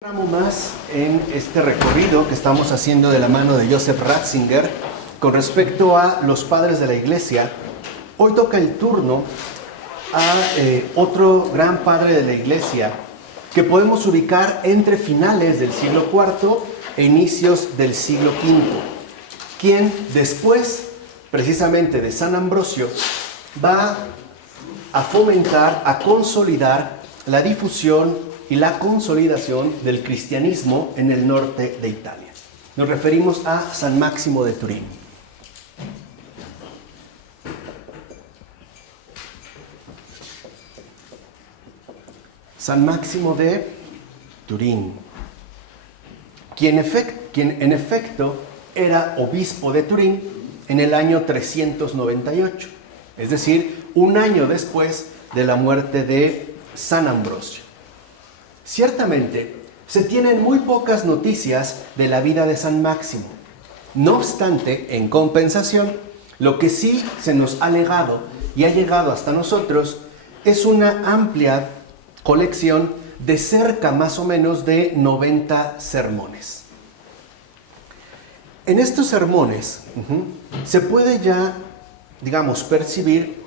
Tramo más en este recorrido que estamos haciendo de la mano de Joseph Ratzinger con respecto a los padres de la Iglesia. Hoy toca el turno a otro gran padre de la Iglesia que podemos ubicar entre finales del siglo IV e inicios del siglo V, quien después, precisamente de San Ambrosio, va a fomentar, a consolidar la difusión y la consolidación del cristianismo en el norte de Italia. Nos referimos a San Máximo de Turín. San Máximo de Turín, quien en efecto era obispo de Turín en el año 398, es decir, un año después de la muerte de San Ambrosio. Ciertamente, se tienen muy pocas noticias de la vida de San Máximo. No obstante, en compensación, lo que sí se nos ha legado y ha llegado hasta nosotros es una amplia colección de cerca más o menos de 90 sermones. En estos sermones se puede ya, percibir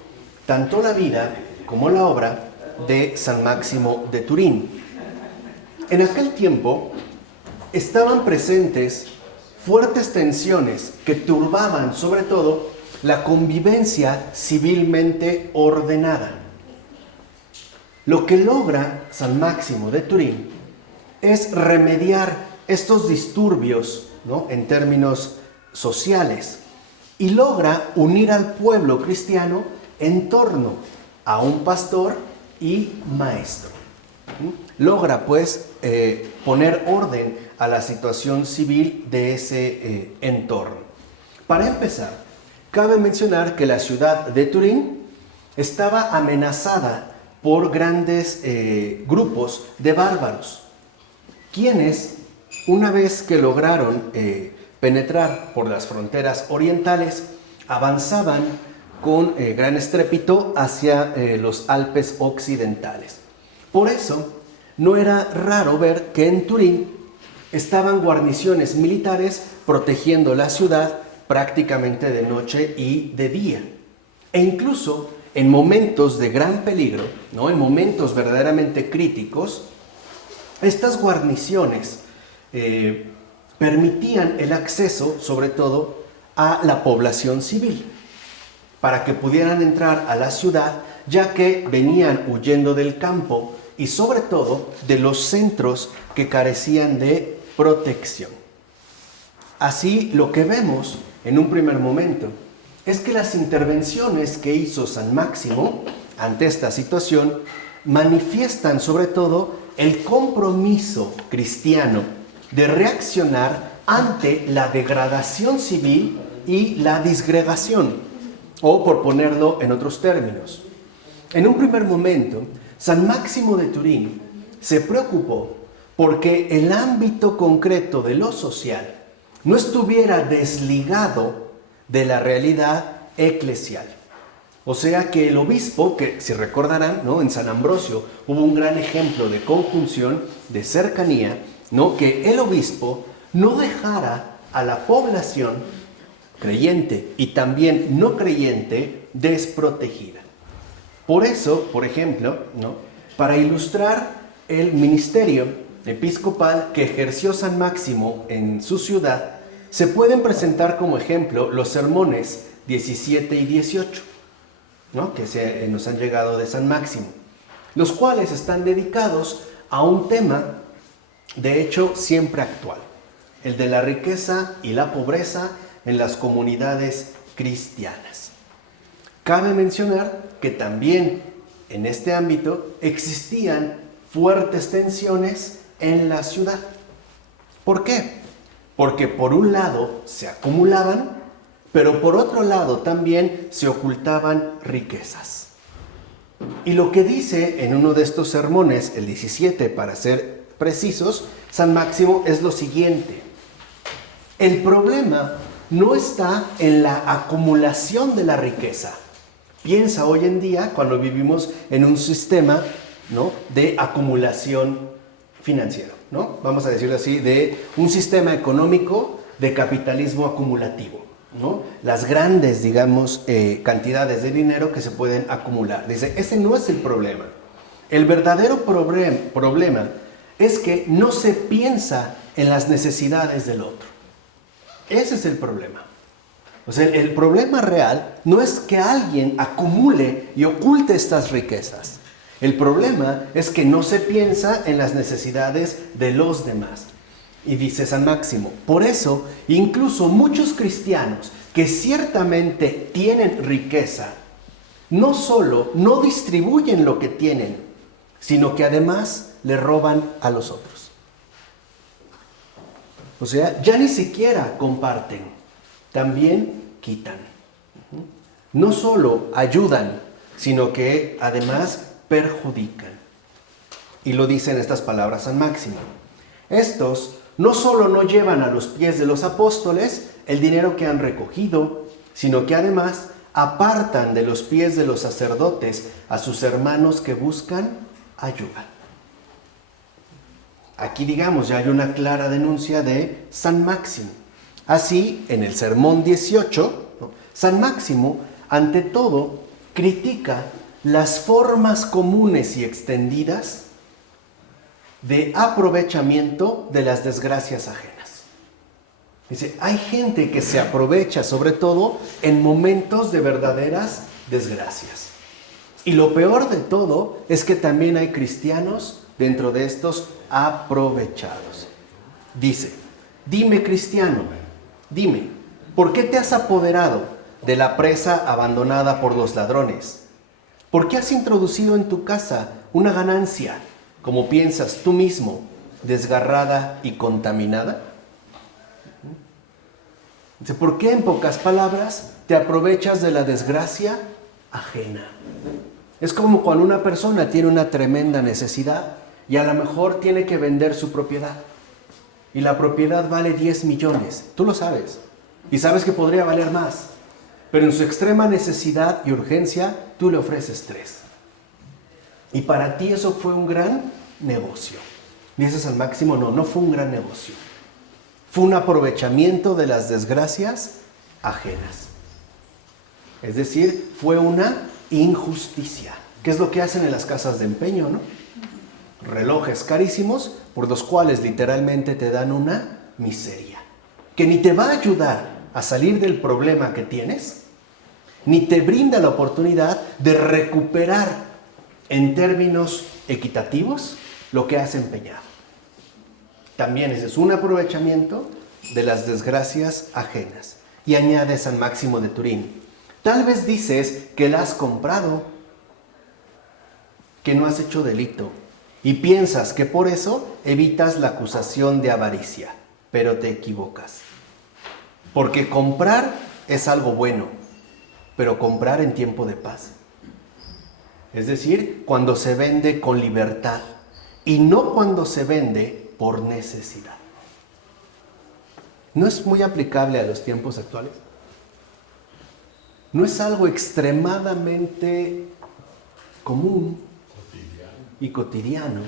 tanto la vida como la obra de San Máximo de Turín. En aquel tiempo estaban presentes fuertes tensiones que turbaban sobre todo la convivencia civilmente ordenada. Lo que logra San Máximo de Turín es remediar estos disturbios, en términos sociales, y logra unir al pueblo cristiano en torno a un pastor y maestro. Logra pues poner orden a la situación civil de ese entorno. Para empezar, cabe mencionar que la ciudad de Turín estaba amenazada por grandes grupos de bárbaros, quienes, una vez que lograron penetrar por las fronteras orientales, avanzaban con gran estrépito hacia los Alpes occidentales. Por eso, no era raro ver que en Turín estaban guarniciones militares protegiendo la ciudad prácticamente de noche y de día. E incluso en momentos de gran peligro, en momentos verdaderamente críticos, estas guarniciones permitían el acceso, sobre todo, a la población civil, para que pudieran entrar a la ciudad, ya que venían huyendo del campo y sobre todo de los centros que carecían de protección. Así, lo que vemos en un primer momento es que las intervenciones que hizo San Máximo ante esta situación manifiestan sobre todo el compromiso cristiano de reaccionar ante la degradación civil y la disgregación, o por ponerlo en otros términos. En un primer momento, San Máximo de Turín se preocupó porque el ámbito concreto de lo social no estuviera desligado de la realidad eclesial. O sea que el obispo, que si recordarán, en San Ambrosio hubo un gran ejemplo de conjunción, de cercanía, que el obispo no dejara a la población creyente y también no creyente desprotegida. Por eso, por ejemplo, para ilustrar el ministerio episcopal que ejerció San Máximo en su ciudad, se pueden presentar como ejemplo los sermones 17 y 18, que nos han llegado de San Máximo, los cuales están dedicados a un tema, de hecho, siempre actual, el de la riqueza y la pobreza en las comunidades cristianas. Cabe mencionar que también en este ámbito existían fuertes tensiones en la ciudad. ¿Por qué? Porque por un lado se acumulaban, pero por otro lado también se ocultaban riquezas. Y lo que dice en uno de estos sermones, el 17 para ser precisos, San Máximo es lo siguiente: el problema no está en la acumulación de la riqueza. Piensa hoy en día, cuando vivimos en un sistema de acumulación financiero, ¿no? Vamos a decirlo así, de un sistema económico de capitalismo acumulativo, ¿no? Las grandes, digamos, cantidades de dinero que se pueden acumular. Dice, ese no es el problema. El verdadero problema es que no se piensa en las necesidades del otro. Ese es el problema. O sea, el problema real no es que alguien acumule y oculte estas riquezas. El problema es que no se piensa en las necesidades de los demás. Y dice San Máximo, por eso, incluso muchos cristianos que ciertamente tienen riqueza, no solo no distribuyen lo que tienen, sino que además le roban a los otros. O sea, ya ni siquiera comparten, también quitan. No solo ayudan, sino que además perjudican. Y lo dice en estas palabras San Máximo. Estos no solo no llevan a los pies de los apóstoles el dinero que han recogido, sino que además apartan de los pies de los sacerdotes a sus hermanos que buscan ayuda. Aquí, digamos, ya hay una clara denuncia de San Máximo. Así, en el Sermón 18, ¿no?, San Máximo, ante todo, critica las formas comunes y extendidas de aprovechamiento de las desgracias ajenas. Dice, hay gente que se aprovecha sobre todo en momentos de verdaderas desgracias. Y lo peor de todo es que también hay cristianos dentro de estos aprovechados. Dice, dime cristiano, dime, ¿por qué te has apoderado de la presa abandonada por los ladrones? ¿Por qué has introducido en tu casa una ganancia, como piensas tú mismo, desgarrada y contaminada? Dice, ¿por qué en pocas palabras te aprovechas de la desgracia ajena? Es como cuando una persona tiene una tremenda necesidad y a lo mejor tiene que vender su propiedad. Y la propiedad vale 10 millones, tú lo sabes. Y sabes que podría valer más. Pero en su extrema necesidad y urgencia, tú le ofreces 3. Y para ti eso fue un gran negocio. Dice San Máximo, no fue un gran negocio. Fue un aprovechamiento de las desgracias ajenas. Es decir, fue una injusticia. ¿Qué es lo que hacen en las casas de empeño, no? Relojes carísimos por los cuales literalmente te dan una miseria. Que ni te va a ayudar a salir del problema que tienes, ni te brinda la oportunidad de recuperar en términos equitativos lo que has empeñado. También ese es un aprovechamiento de las desgracias ajenas. Y añade San Máximo de Turín, tal vez dices que la has comprado, que no has hecho delito, y piensas que por eso evitas la acusación de avaricia, pero te equivocas. Porque comprar es algo bueno, pero comprar en tiempo de paz. Es decir, cuando se vende con libertad y no cuando se vende por necesidad. ¿No es muy aplicable a los tiempos actuales? ¿No es algo extremadamente común y cotidiano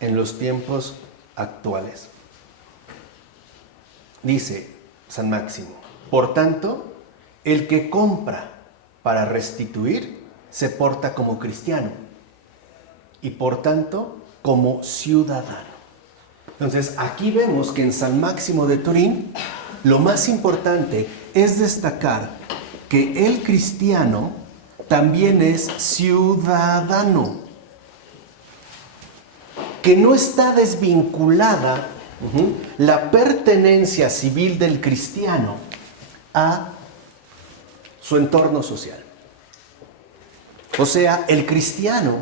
en los tiempos actuales? Dice San Máximo, por tanto, el que compra para restituir se porta como cristiano y por tanto como ciudadano. Entonces aquí vemos que en San Máximo de Turín lo más importante es destacar que el cristiano también es ciudadano, que no está desvinculada la pertenencia civil del cristiano a su entorno social. O sea, el cristiano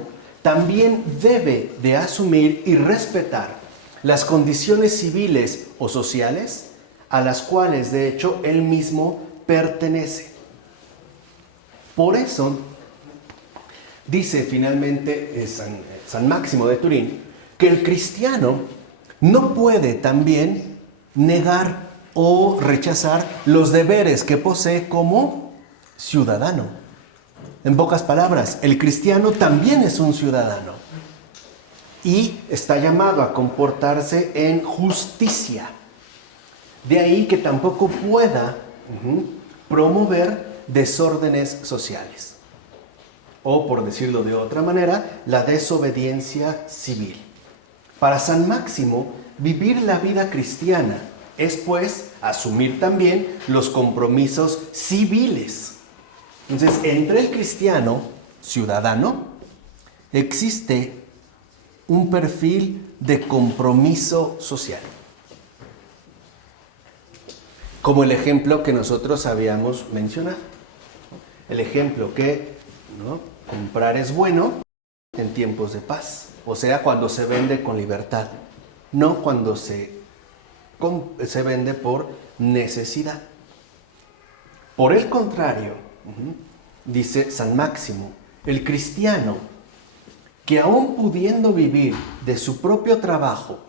también debe de asumir y respetar las condiciones civiles o sociales a las cuales de hecho él mismo pertenece. Por eso dice finalmente San Máximo de Turín que el cristiano no puede también negar o rechazar los deberes que posee como ciudadano. En pocas palabras, el cristiano también es un ciudadano. y está llamado a comportarse en justicia. De ahí que tampoco pueda promover desórdenes sociales. O, por decirlo de otra manera, la desobediencia civil. Para San Máximo, vivir la vida cristiana es, pues, asumir también los compromisos civiles. Entonces, entre el cristiano ciudadano existe un perfil de compromiso social. Como el ejemplo que nosotros habíamos mencionado. El ejemplo que, ¿no?, comprar es bueno en tiempos de paz. O sea, cuando se vende con libertad. No cuando se vende por necesidad. Por el contrario, dice San Máximo, el cristiano que aún pudiendo vivir de su propio trabajo,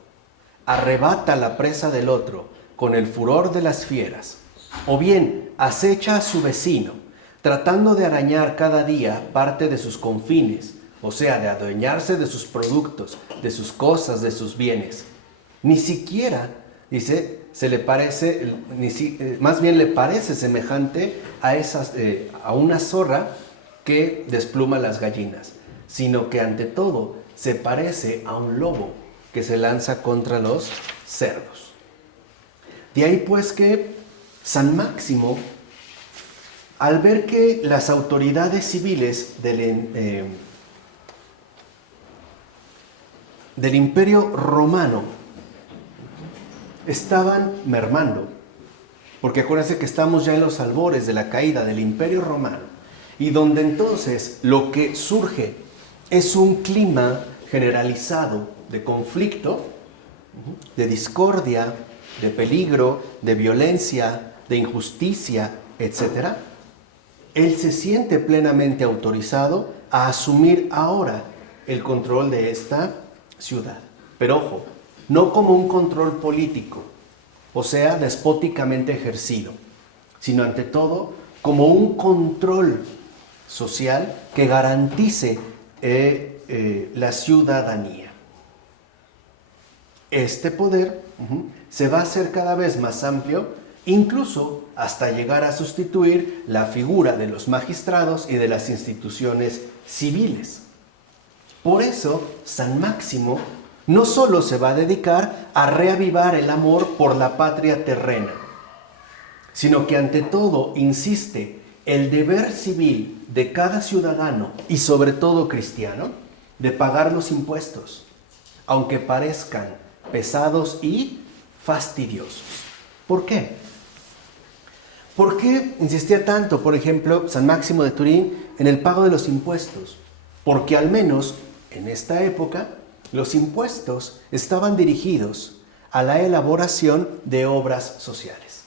arrebata la presa del otro con el furor de las fieras, o bien acecha a su vecino, tratando de arañar cada día parte de sus confines, o sea, de adueñarse de sus productos, de sus cosas, de sus bienes. Ni siquiera, dice, más bien le parece semejante a una zorra que despluma las gallinas, sino que ante todo se parece a un lobo que se lanza contra los cerdos. De ahí pues que San Máximo, al ver que las autoridades civiles del Imperio Romano estaban mermando, porque acuérdense que estamos ya en los albores de la caída del Imperio Romano, y donde entonces lo que surge es un clima generalizado de conflicto, de discordia, de peligro, de violencia, de injusticia, etc. Él se siente plenamente autorizado a asumir ahora el control de esta ciudad. Pero ojo, no como un control político, o sea, despóticamente ejercido, sino ante todo como un control social que garantice la ciudadanía. Este poder se va a hacer cada vez más amplio, incluso hasta llegar a sustituir la figura de los magistrados y de las instituciones civiles. Por eso, San Máximo no solo se va a dedicar a reavivar el amor por la patria terrena, sino que ante todo insiste el deber civil de cada ciudadano y sobre todo cristiano de pagar los impuestos, aunque parezcan pesados y fastidiosos. ¿Por qué? ¿Por qué insistía tanto, por ejemplo, San Máximo de Turín en el pago de los impuestos? Porque al menos en esta época los impuestos estaban dirigidos a la elaboración de obras sociales.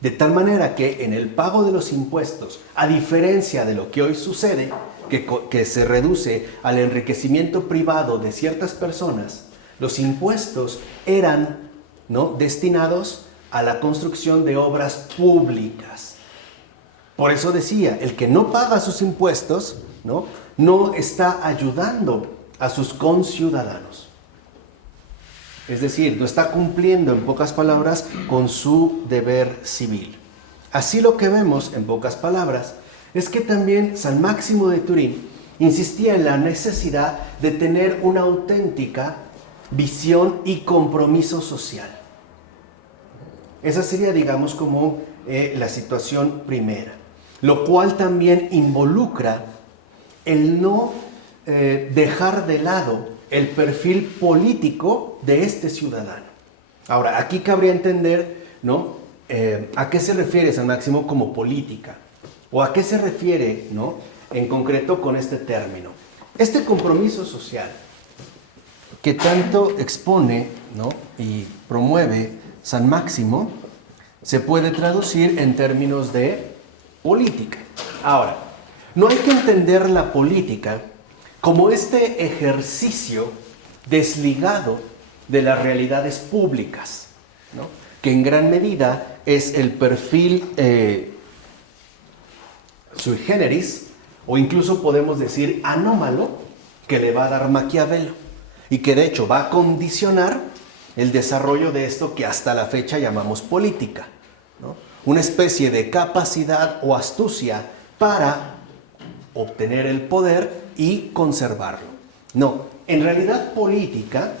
De tal manera que en el pago de los impuestos, a diferencia de lo que hoy sucede, que se reduce al enriquecimiento privado de ciertas personas, los impuestos eran, ¿no?, destinados a la construcción de obras públicas. Por eso decía, el que no paga sus impuestos, no está ayudando a sus conciudadanos. Es decir, no está cumpliendo, en pocas palabras, con su deber civil. Así lo que vemos, en pocas palabras, es que también San Máximo de Turín insistía en la necesidad de tener una auténtica visión y compromiso social. Esa sería, digamos, como la situación primera, lo cual también involucra el no dejar de lado el perfil político de este ciudadano. Ahora, aquí cabría entender, ¿no?, a qué se refiere San Máximo como política, o a qué se refiere, ¿no?, en concreto con este término. Este compromiso social que tanto expone, ¿no?, y promueve San Máximo, se puede traducir en términos de política. Ahora, no hay que entender la política como este ejercicio desligado de las realidades públicas, ¿no?, que en gran medida es el perfil sui generis, o incluso podemos decir anómalo, que le va a dar Maquiavelo y que de hecho va a condicionar el desarrollo de esto que hasta la fecha llamamos política, ¿no? Una especie de capacidad o astucia para obtener el poder y conservarlo. No, en realidad política,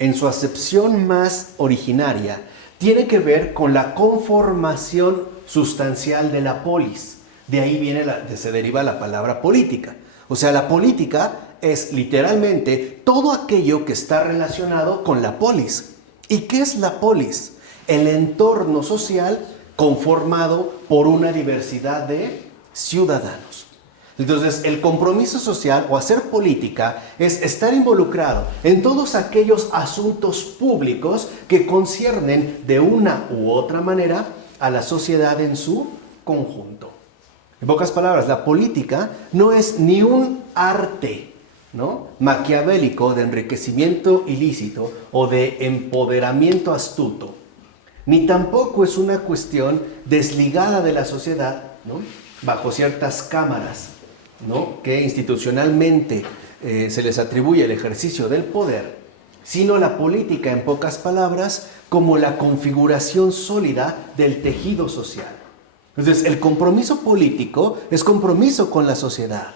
en su acepción más originaria, tiene que ver con la conformación sustancial de la polis. De ahí se deriva la palabra política. O sea, la política es literalmente todo aquello que está relacionado con la polis. ¿Y qué es la polis? El entorno social conformado por una diversidad de ciudadanos. Entonces, el compromiso social o hacer política es estar involucrado en todos aquellos asuntos públicos que conciernen de una u otra manera a la sociedad en su conjunto. En pocas palabras, la política no es ni un arte, ¿no?, maquiavélico de enriquecimiento ilícito o de empoderamiento astuto, ni tampoco es una cuestión desligada de la sociedad, ¿no?, bajo ciertas cámaras, ¿no?, que institucionalmente se les atribuye el ejercicio del poder, sino la política, en pocas palabras, como la configuración sólida del tejido social. Entonces, el compromiso político es compromiso con la sociedad.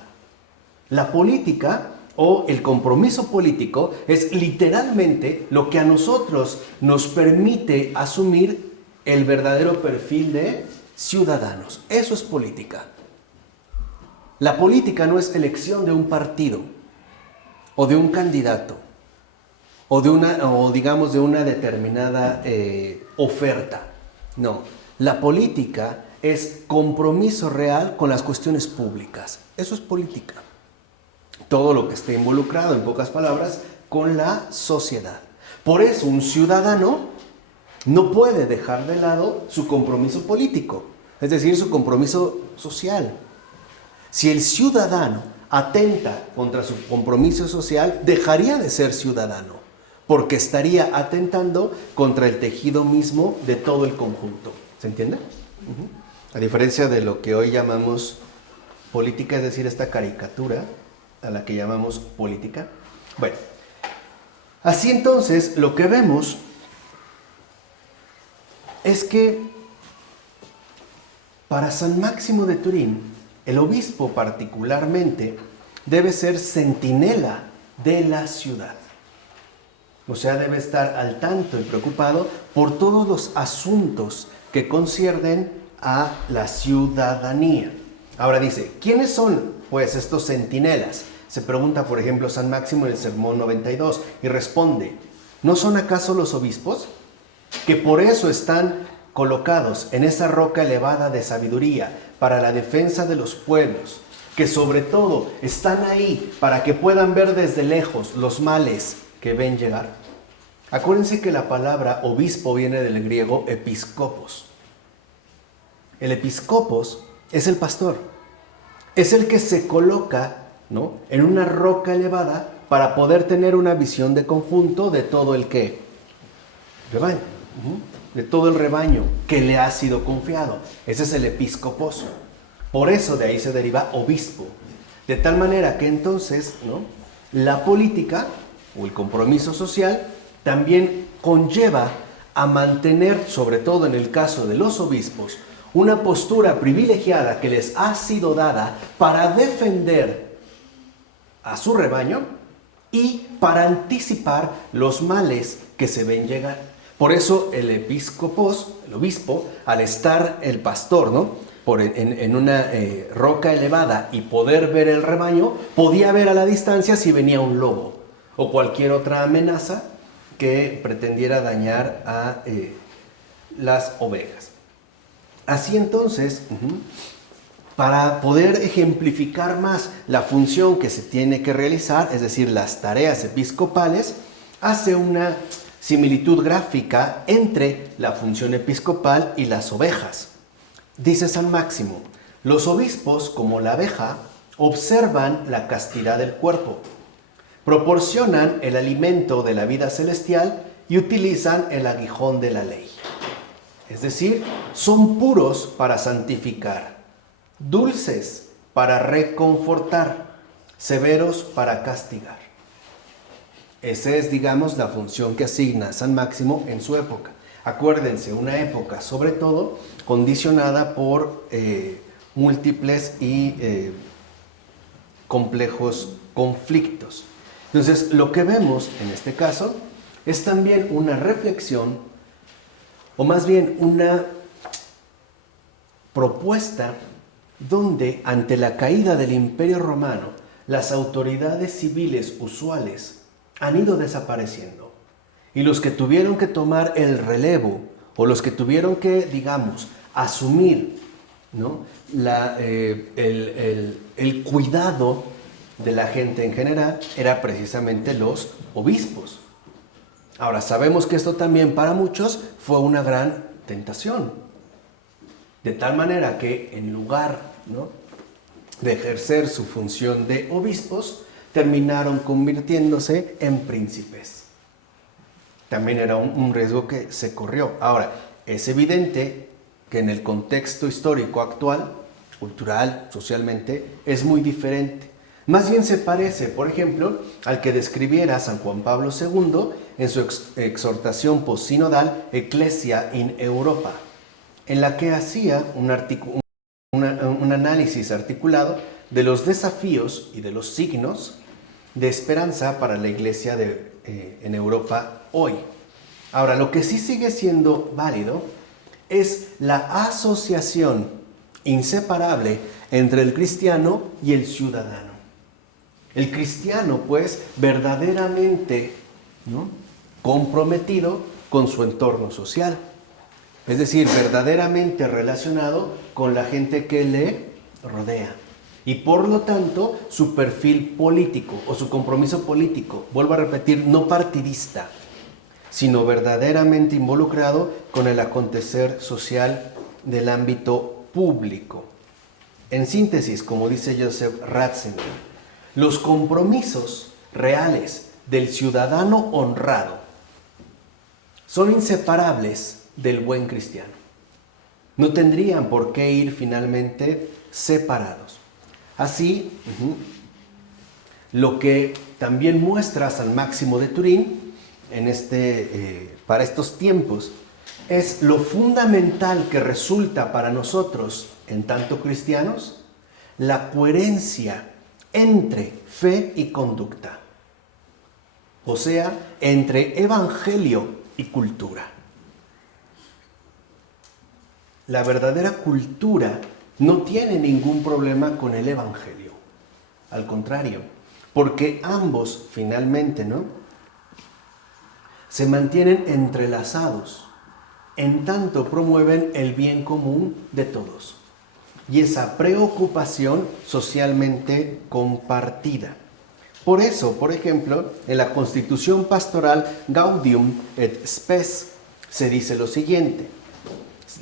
La política o el compromiso político es literalmente lo que a nosotros nos permite asumir el verdadero perfil de ciudadanos. Eso es política. La política no es elección de un partido o de un candidato o digamos de una determinada oferta. No, la política es compromiso real con las cuestiones públicas. Eso es política. Todo lo que esté involucrado, en pocas palabras, con la sociedad. Por eso un ciudadano no puede dejar de lado su compromiso político, es decir, su compromiso social. Si el ciudadano atenta contra su compromiso social, dejaría de ser ciudadano, porque estaría atentando contra el tejido mismo de todo el conjunto. ¿Se entiende? A diferencia de lo que hoy llamamos política, es decir, esta caricatura a la que llamamos política. Bueno, así entonces lo que vemos es que para San Máximo de Turín, el obispo particularmente debe ser centinela de la ciudad. O sea, debe estar al tanto y preocupado por todos los asuntos que conciernen a la ciudadanía. Ahora dice, ¿quiénes son pues estos centinelas? Se pregunta, por ejemplo, San Máximo en el Sermón 92 y responde, ¿no son acaso los obispos? Que por eso están colocados en esa roca elevada de sabiduría para la defensa de los pueblos, que sobre todo están ahí para que puedan ver desde lejos los males que ven llegar. Acuérdense que la palabra obispo viene del griego episkopos. El episkopos es el pastor, es el que se coloca, ¿no?, en una roca elevada para poder tener una visión de conjunto de todo el que rebaño, de todo el rebaño que le ha sido confiado. Ese es el episcopos. Por eso de ahí se deriva obispo. De tal manera que entonces, ¿no?, la política o el compromiso social también conlleva a mantener, sobre todo en el caso de los obispos, una postura privilegiada que les ha sido dada para defender a su rebaño y para anticipar los males que se ven llegar. Por eso el episcopos, el obispo, al estar el pastor, ¿no?, en una roca elevada y poder ver el rebaño, podía ver a la distancia si venía un lobo o cualquier otra amenaza que pretendiera dañar a las ovejas. Así entonces, para poder ejemplificar más la función que se tiene que realizar, es decir, las tareas episcopales, hace una similitud gráfica entre la función episcopal y las ovejas. Dice San Máximo, los obispos, como la abeja, observan la castidad del cuerpo, proporcionan el alimento de la vida celestial y utilizan el aguijón de la ley. Es decir, son puros para santificar, dulces para reconfortar, severos para castigar. Esa es, digamos, la función que asigna San Máximo en su época. Acuérdense, una época sobre todo condicionada por múltiples y complejos conflictos. Entonces, lo que vemos en este caso es también una reflexión, o más bien una propuesta donde ante la caída del Imperio Romano, las autoridades civiles usuales han ido desapareciendo. Y los que tuvieron que tomar el relevo, o los que tuvieron que, digamos, asumir, ¿no?, el cuidado de la gente en general, era precisamente los obispos. Ahora, sabemos que esto también para muchos fue una gran tentación. De tal manera que en lugar, ¿no?, de ejercer su función de obispos, terminaron convirtiéndose en príncipes. También era un riesgo que se corrió. Ahora, es evidente que en el contexto histórico actual, cultural, socialmente, es muy diferente. Más bien se parece, por ejemplo, al que describiera San Juan Pablo II en su exhortación possinodal Ecclesia in Europa, en la que hacía un análisis articulado de los desafíos y de los signos de esperanza para la Iglesia en Europa hoy. Ahora, lo que sí sigue siendo válido es la asociación inseparable entre el cristiano y el ciudadano. El cristiano, pues, verdaderamente, ¿no?, comprometido con su entorno social. Es decir, verdaderamente relacionado con la gente que le rodea. Y por lo tanto, su perfil político o su compromiso político, vuelvo a repetir, no partidista, sino verdaderamente involucrado con el acontecer social del ámbito público. En síntesis, como dice Joseph Ratzinger, los compromisos reales del ciudadano honrado son inseparables del buen cristiano. No tendrían por qué ir finalmente separados. Así, lo que también muestra San Máximo de Turín para estos tiempos es lo fundamental que resulta para nosotros, en tanto cristianos, la coherencia entre fe y conducta, o sea, entre evangelio y cultura. La verdadera cultura no tiene ningún problema con el evangelio, al contrario, porque ambos finalmente, ¿no?, se mantienen entrelazados, en tanto promueven el bien común de todos y esa preocupación socialmente compartida. Por eso, por ejemplo, en la Constitución Pastoral Gaudium et Spes se dice lo siguiente.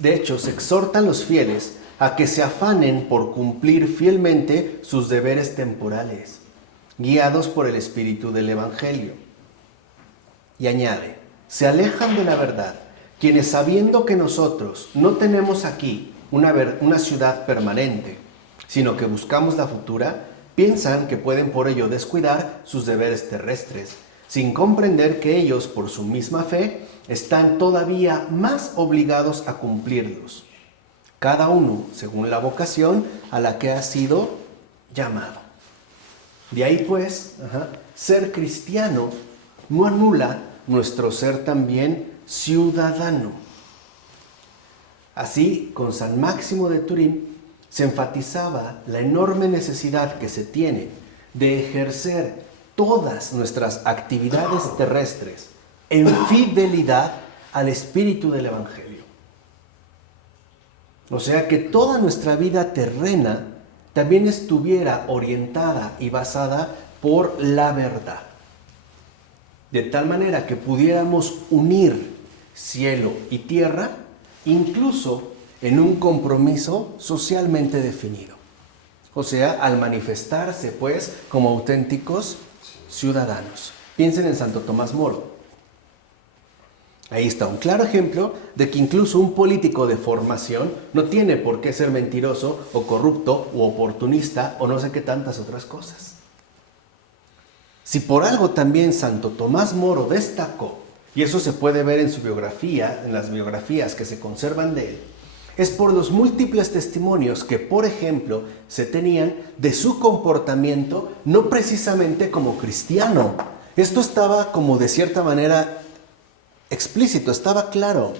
De hecho, se exhortan los fieles a que se afanen por cumplir fielmente sus deberes temporales, guiados por el espíritu del Evangelio. Y añade, se alejan de la verdad, quienes sabiendo que nosotros no tenemos aquí una ciudad permanente, sino que buscamos la futura, piensan que pueden por ello descuidar sus deberes terrestres, sin comprender que ellos, por su misma fe, están todavía más obligados a cumplirlos, cada uno según la vocación a la que ha sido llamado. De ahí pues, ser cristiano no anula nuestro ser también ciudadano. Así, con San Máximo de Turín se enfatizaba la enorme necesidad que se tiene de ejercer todas nuestras actividades terrestres en fidelidad al espíritu del Evangelio. O sea, que toda nuestra vida terrena también estuviera orientada y basada por la verdad. De tal manera que pudiéramos unir cielo y tierra, incluso en un compromiso socialmente definido. O sea, al manifestarse, pues, como auténticos ciudadanos. Piensen en Santo Tomás Moro. Ahí está un claro ejemplo de que incluso un político de formación no tiene por qué ser mentiroso o corrupto o oportunista o no sé qué tantas otras cosas. Si por algo también Santo Tomás Moro destacó, y eso se puede ver en su biografía, en las biografías que se conservan de él, es por los múltiples testimonios que, por ejemplo, se tenían de su comportamiento, no precisamente como cristiano. Esto estaba como de cierta manera explícito, estaba claro.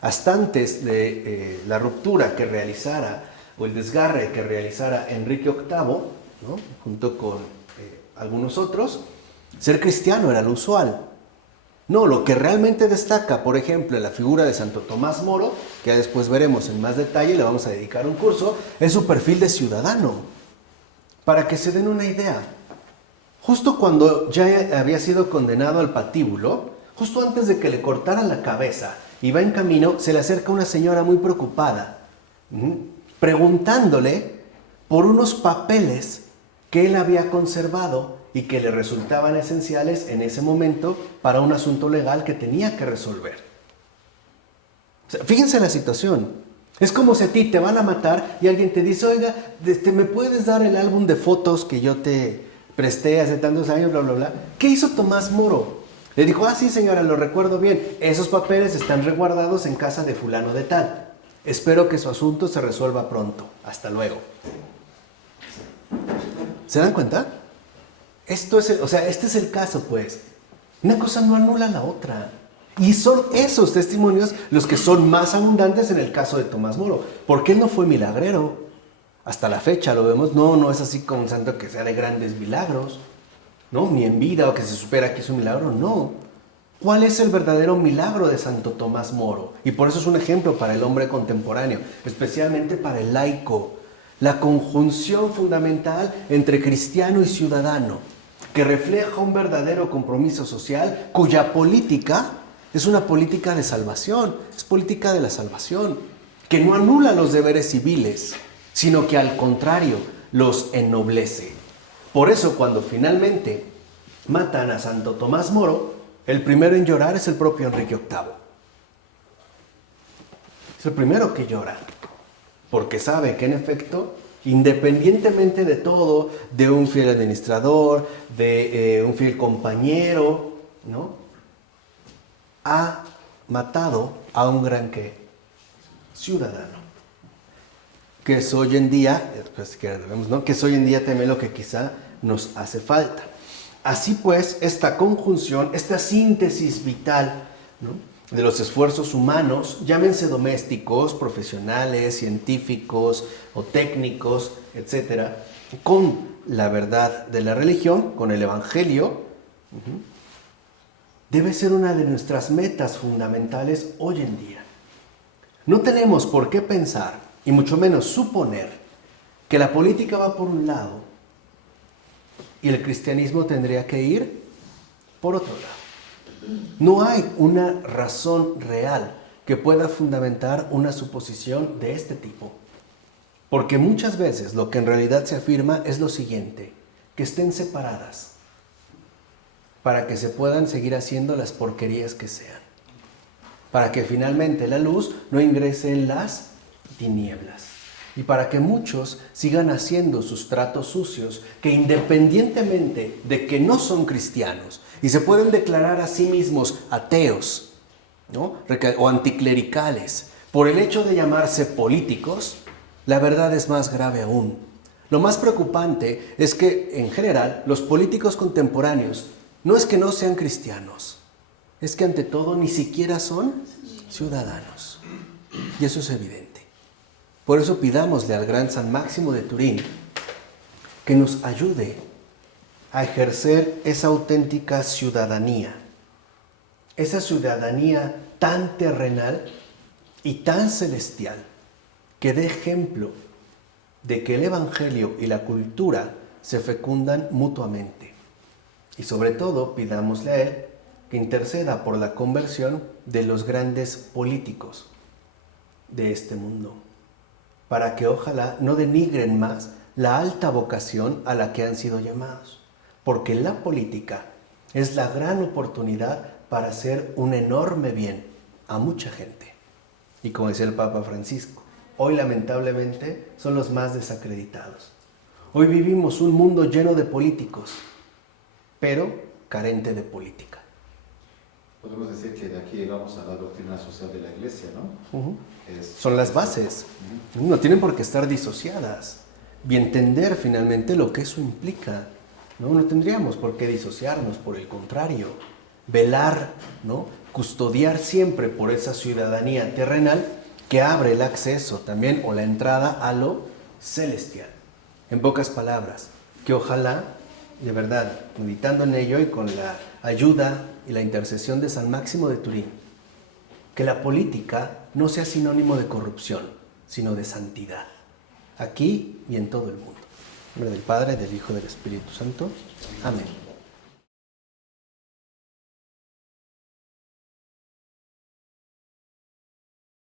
Hasta antes de la ruptura que realizara, o el desgarre que realizara Enrique VIII, ¿no?, junto con algunos otros, ser cristiano era lo usual. No, lo que realmente destaca, por ejemplo, en la figura de Santo Tomás Moro, que ya después veremos en más detalle, le vamos a dedicar un curso, es su perfil de ciudadano. Para que se den una idea, justo cuando ya había sido condenado al patíbulo, justo antes de que le cortaran la cabeza, iba en camino, se le acerca una señora muy preocupada, preguntándole por unos papeles que él había conservado y que le resultaban esenciales en ese momento para un asunto legal que tenía que resolver. O sea, fíjense la situación. Es como si a ti te van a matar y alguien te dice, oiga, ¿me puedes dar el álbum de fotos que yo te presté hace tantos años, bla, bla, bla? ¿Qué hizo Tomás Moro? Le dijo, sí señora, lo recuerdo bien, esos papeles están resguardados en casa de fulano de tal. Espero que su asunto se resuelva pronto. Hasta luego. ¿Se dan cuenta? Este es el caso, pues. Una cosa no anula la otra. Y son esos testimonios los que son más abundantes en el caso de Tomás Moro. Porque él no fue milagrero. Hasta la fecha lo vemos. No es así como un santo que sea de grandes milagros, ¿no? Ni en vida o que se supera que es un milagro. No. ¿Cuál es el verdadero milagro de Santo Tomás Moro? Y por eso es un ejemplo para el hombre contemporáneo, especialmente para el laico. La conjunción fundamental entre cristiano y ciudadano, que refleja un verdadero compromiso social, cuya política es una política de salvación, es política de la salvación, que no anula los deberes civiles, sino que al contrario, los ennoblece. Por eso, cuando finalmente matan a Santo Tomás Moro, el primero en llorar es el propio Enrique VIII. Es el primero que llora, porque sabe que en efecto, independientemente de todo, de un fiel administrador, de un fiel compañero, ¿no?, ha matado a un gran ciudadano, que es hoy en día, pues, ¿no?, que es hoy en día también lo que quizá nos hace falta. Así pues, esta conjunción, esta síntesis vital, ¿no?, de los esfuerzos humanos, llámense domésticos, profesionales, científicos o técnicos, etcétera, con la verdad de la religión, con el Evangelio, debe ser una de nuestras metas fundamentales hoy en día. No tenemos por qué pensar, y mucho menos suponer, que la política va por un lado y el cristianismo tendría que ir por otro lado. No hay una razón real que pueda fundamentar una suposición de este tipo. Porque muchas veces lo que en realidad se afirma es lo siguiente, que estén separadas para que se puedan seguir haciendo las porquerías que sean. Para que finalmente la luz no ingrese en las tinieblas. Y para que muchos sigan haciendo sus tratos sucios, que independientemente de que no son cristianos y se pueden declarar a sí mismos ateos, ¿no?, o anticlericales, por el hecho de llamarse políticos, la verdad es más grave aún. Lo más preocupante es que, en general, los políticos contemporáneos no es que no sean cristianos, es que ante todo ni siquiera son ciudadanos. Y eso es evidente. Por eso pidámosle al gran San Máximo de Turín que nos ayude a ejercer esa auténtica ciudadanía. Esa ciudadanía tan terrenal y tan celestial que dé ejemplo de que el Evangelio y la cultura se fecundan mutuamente. Y sobre todo pidámosle a Él que interceda por la conversión de los grandes políticos de este mundo, para que ojalá no denigren más la alta vocación a la que han sido llamados, porque la política es la gran oportunidad para hacer un enorme bien a mucha gente. Y como decía el Papa Francisco, hoy lamentablemente son los más desacreditados. Hoy vivimos un mundo lleno de políticos pero carente de política. Podemos decir que de aquí llegamos a la doctrina social de la Iglesia, ¿no? Son las bases. No tienen por qué estar disociadas. Y entender finalmente lo que eso implica. No tendríamos por qué disociarnos, por el contrario. Velar, ¿no? Custodiar siempre por esa ciudadanía terrenal que abre el acceso también o la entrada a lo celestial. En pocas palabras, que ojalá, de verdad, meditando en ello y con la ayuda y la intercesión de San Máximo de Turín, que la política no sea sinónimo de corrupción, sino de santidad, aquí y en todo el mundo. En nombre del Padre, del Hijo y del Espíritu Santo. Amén.